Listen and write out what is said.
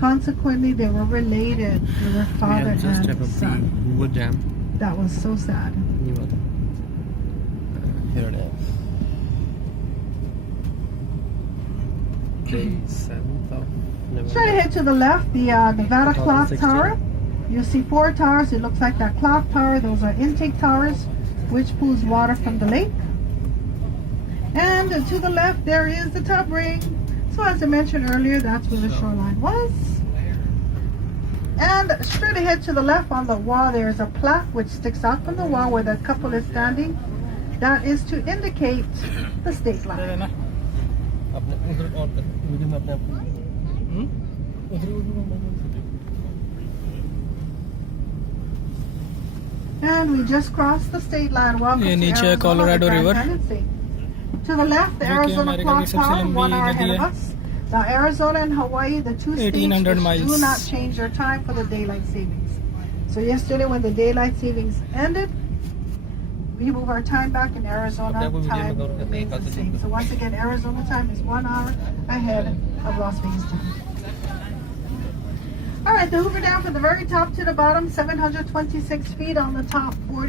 Consequently, they were related. They were We father have just and above the son. Hoover Dam. That was so sad. Here it is. Day 7th of November. Straight ahead to the left, the Nevada Clock 2016. Tower. You see 4 towers. It looks like that clock tower. Those are intake towers, which pulls water from the lake. And to the left, there is the top ring. So as I mentioned earlier, that's where the shoreline was. And straight ahead to the left on the wall, there is a plaque which sticks out from the wall where the couple is standing. That is to indicate the state line. And we just crossed the state line. Welcome ये to नीचे Arizona, Colorado the Grand River. Canyon State. To the left, the जो कि Arizona America Clock की सबसे Tower, लंबी 1 hour नदी ahead of है। us. Now, Arizona and Hawaii, the two states 1800 which do miles. not change their time for the daylight savings. So yesterday, when the daylight savings ended, we move our time back, in Arizona time remains the same. So once again, Arizona time is 1 hour ahead of Las Vegas time. All right, the Hoover Dam from the very top to the bottom, 726 feet on the top, 40.